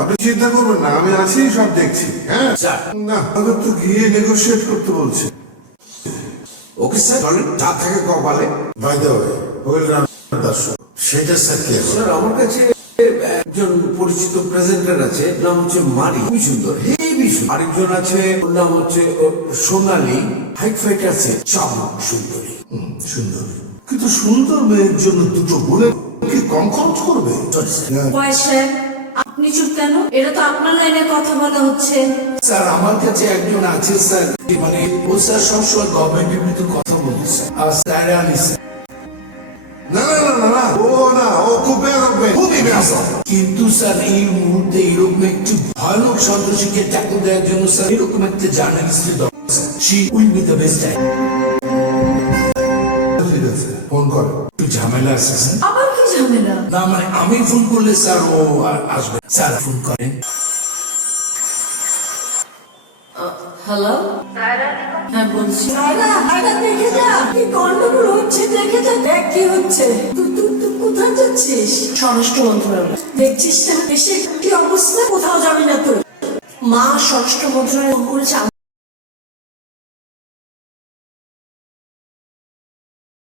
আপনি চিন্তা করবেন না, আমি আছি, সব দেখছি। হ্যাঁ না, আমাদের তো গিয়ে নেগোশিয়েট করতে বলছে। ওকে স্যার, চলেন, যা থাকে কপালে। বাই দ্য ওয়ে, ওয়েল রান দর্শক, সেটা স্যার কি? স্যার আমার কাছে একজন পরিচিত প্রেজেন্টার আছে, নাম হচ্ছে মারি, খুবই সুন্দর, হেবি সুন্দর। আরেকজন আছে, ওর নাম হচ্ছে সোনালী, হাইট ফাইট আছে, চাবুক সুন্দরী। সুন্দর, কিন্তু সুন্দর মেয়ের জন্য দুটো বলে কি কম খরচ করবে? স্যার আপনি চুপ কেন? এটা তো আপনার লাইনে কথা বলা হচ্ছে। স্যার আমার কাছে একজন আছে স্যার, মানে ও স্যার সবসময় গভর্নমেন্টের বিরুদ্ধে কথা বলছে, আর স্যার আনি স্যার। না না না না না, ও খুব বেয়াদব মেয়ে, খুবই বেয়াদব। কিন্তু স্যার এই মুহূর্তে এরকম একটি ভয়ানক সন্ত্রাসীকে ট্যাকল দেওয়ার জন্য স্যার এরকম একটা জার্নালিস্টের দরকার। She will be the best time. ঠিক আছে, ফোন করে। একটু ঝামেলা আছে স্যার। আবার কি ঝামেলা? না মানে আমি ফোন করলে স্যার ও আসবে। স্যার ফোন করেন। হ্যালো, হ্যাঁ বলছি। দেখে যা, কি গন্ডগোল হচ্ছে, দেখে যা, দেখ কি হচ্ছে। তুই কোথায় যাচ্ছিস? স্বরাষ্ট্র মন্ত্রণালয়। দেখছিস না দেশের কি অবস্থা? কোথাও যাবি না তুই। মা স্বরাষ্ট্র মন্ত্রণালয় করেছে